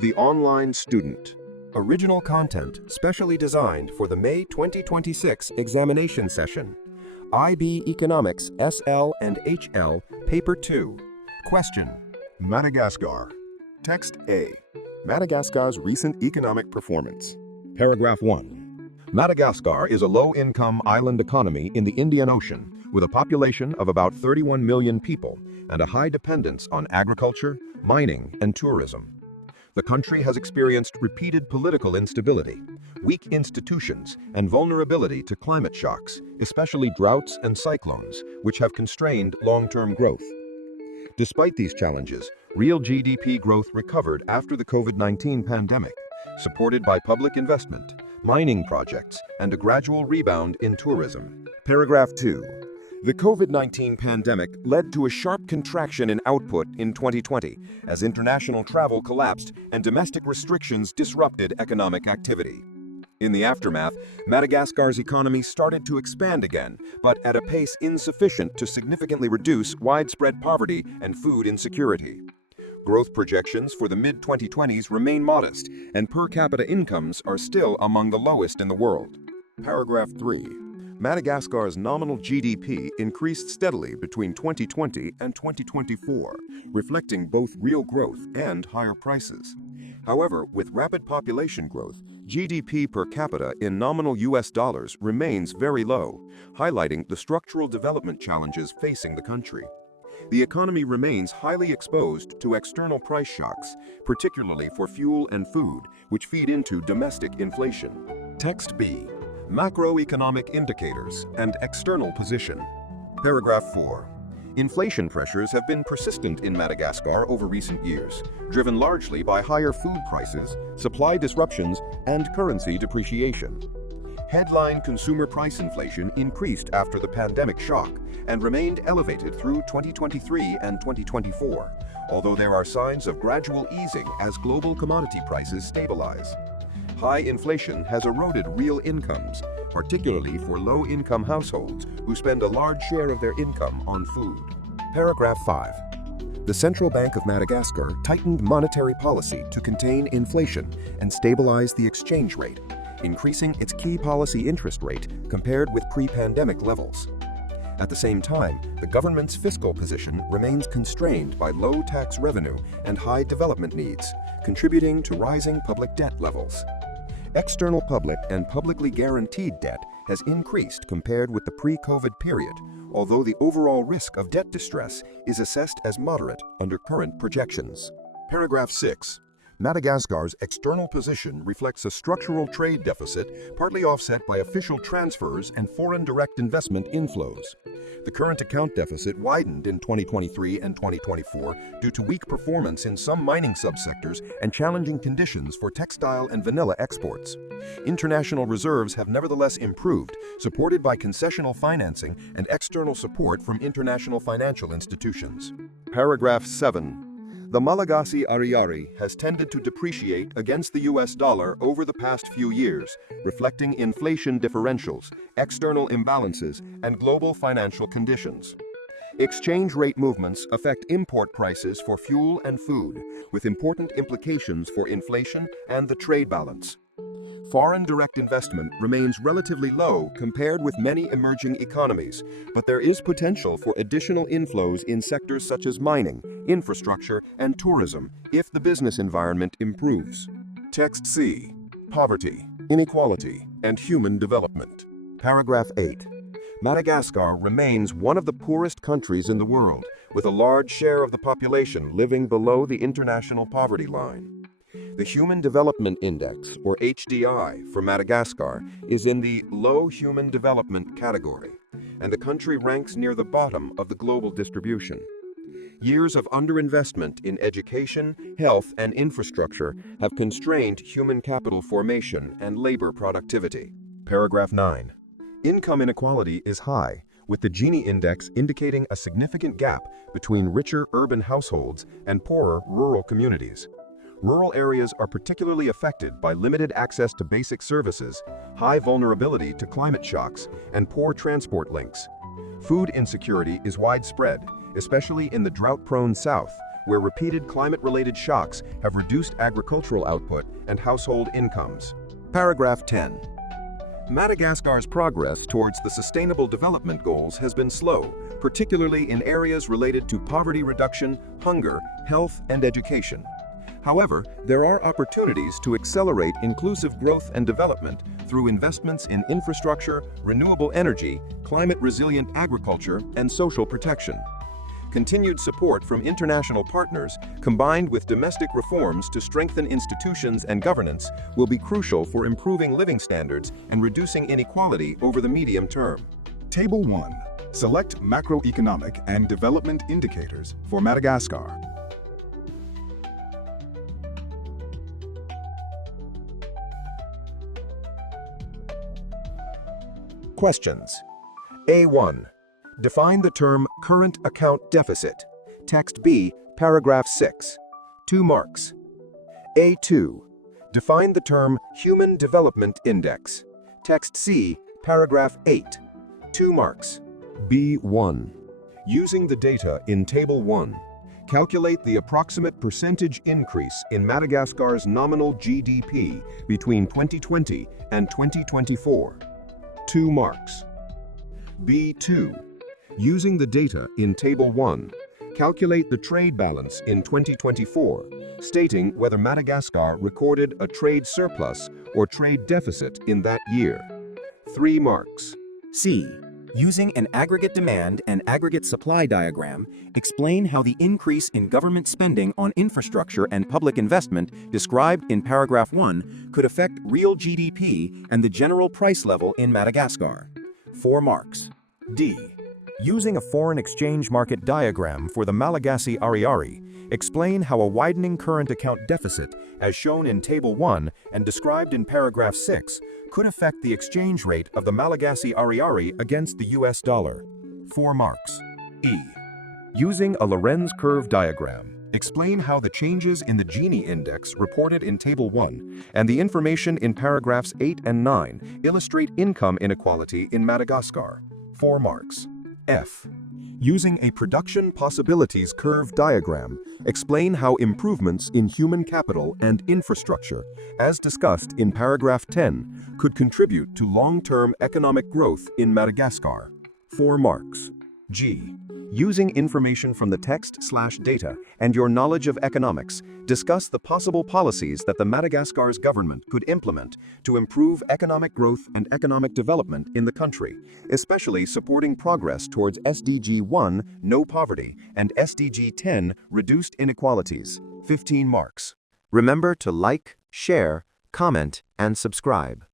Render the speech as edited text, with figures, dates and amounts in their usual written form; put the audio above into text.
The Online Student. Original content specially designed for the May 2026 examination session. IB Economics SL and HL, Paper 2. Question: Madagascar. Text A. Madagascar's recent economic performance. Paragraph 1. Madagascar is a low-income island economy in the Indian Ocean with a population of about 31 million people and a high dependence on agriculture, mining, and tourism. The country has experienced repeated political instability, weak institutions, and vulnerability to climate shocks, especially droughts and cyclones, which have constrained long-term growth. Despite these challenges, real GDP growth recovered after the COVID-19 pandemic, supported by public investment, mining projects, and a gradual rebound in tourism. Paragraph 2. The COVID-19 pandemic led to a sharp contraction in output in 2020 as international travel collapsed and domestic restrictions disrupted economic activity. In the aftermath, Madagascar's economy started to expand again, but at a pace insufficient to significantly reduce widespread poverty and food insecurity. Growth projections for the mid-2020s remain modest, and per capita incomes are still among the lowest in the world. Paragraph 3. Madagascar's nominal GDP increased steadily between 2020 and 2024, reflecting both real growth and higher prices. However, with rapid population growth, GDP per capita in nominal US dollars remains very low, highlighting the structural development challenges facing the country. The economy remains highly exposed to external price shocks, particularly for fuel and food, which feed into domestic inflation. Text B. Macroeconomic indicators and external position. Paragraph 4. Inflation pressures have been persistent in Madagascar over recent years, driven largely by higher food prices, supply disruptions, and currency depreciation. Headline consumer price inflation increased after the pandemic shock and remained elevated through 2023 and 2024, although there are signs of gradual easing as global commodity prices stabilize. High inflation has eroded real incomes, particularly for low-income households who spend a large share of their income on food. Paragraph 5. The Central Bank of Madagascar tightened monetary policy to contain inflation and stabilize the exchange rate, increasing its key policy interest rate compared with pre-pandemic levels. At the same time, the government's fiscal position remains constrained by low tax revenue and high development needs, contributing to rising public debt levels. External public and publicly guaranteed debt has increased compared with the pre-COVID period, although the overall risk of debt distress is assessed as moderate under current projections. Paragraph 6. Madagascar's external position reflects a structural trade deficit partly offset by official transfers and foreign direct investment inflows. The current account deficit widened in 2023 and 2024 due to weak performance in some mining subsectors and challenging conditions for textile and vanilla exports. International reserves have nevertheless improved, supported by concessional financing and external support from international financial institutions. Paragraph 7. The Malagasy ariary has tended to depreciate against the US dollar over the past few years, reflecting inflation differentials, external imbalances, and global financial conditions. Exchange rate movements affect import prices for fuel and food, with important implications for inflation and the trade balance. Foreign direct investment remains relatively low compared with many emerging economies, but there is potential for additional inflows in sectors such as mining, infrastructure, and tourism if the business environment improves. Text C. Poverty, inequality, and human development. Paragraph 8. Madagascar remains one of the poorest countries in the world, with a large share of the population living below the international poverty line. The Human Development Index, or HDI, for Madagascar is in the low human development category, and the country ranks near the bottom of the global distribution. Years of underinvestment in education, health, and infrastructure have constrained human capital formation and labor productivity. Paragraph 9. Income inequality is high, with the Gini index indicating a significant gap between richer urban households and poorer rural communities. Rural areas are particularly affected by limited access to basic services, high vulnerability to climate shocks, and poor transport links. Food insecurity is widespread, especially in the drought-prone south, where repeated climate-related shocks have reduced agricultural output and household incomes. Paragraph 10. Madagascar's progress towards the Sustainable Development Goals has been slow, particularly in areas related to poverty reduction, hunger, health, and education. However, there are opportunities to accelerate inclusive growth and development through investments in infrastructure, renewable energy, climate-resilient agriculture, and social protection. Continued support from international partners, combined with domestic reforms to strengthen institutions and governance, will be crucial for improving living standards and reducing inequality over the medium term. Table 1. Select macroeconomic and development indicators for Madagascar. Questions. A1. Define the term current account deficit. Text B, paragraph 6. 2 marks. A2. Define the term human development index. Text C, paragraph 8. 2 marks. B1. Using the data in Table 1, calculate the approximate percentage increase in Madagascar's nominal GDP between 2020 and 2024. 2 marks. B2. Using the data in Table 1, calculate the trade balance in 2024, stating whether Madagascar recorded a trade surplus or trade deficit in that year. 3 marks. C. Using an aggregate demand and aggregate supply diagram, explain how the increase in government spending on infrastructure and public investment described in paragraph 1 could affect real GDP and the general price level in Madagascar. 4 marks. D. Using a foreign exchange market diagram for the Malagasy Ariary, explain how a widening current account deficit, as shown in Table 1 and described in paragraph 6, could affect the exchange rate of the Malagasy Ariary against the US dollar. 4 marks. E. Using a Lorenz curve diagram, explain how the changes in the Gini index reported in Table 1 and the information in paragraphs 8 and 9 illustrate income inequality in Madagascar. 4 marks. F. Using a production possibilities curve diagram, explain how improvements in human capital and infrastructure, as discussed in paragraph 10, could contribute to long-term economic growth in Madagascar. 4 marks. G. Using information from the text/data and your knowledge of economics, discuss the possible policies that the Madagascar's government could implement to improve economic growth and economic development in the country, especially supporting progress towards SDG 1, no poverty, and SDG 10, reduced inequalities. 15 marks. Remember to like, share, comment, and subscribe.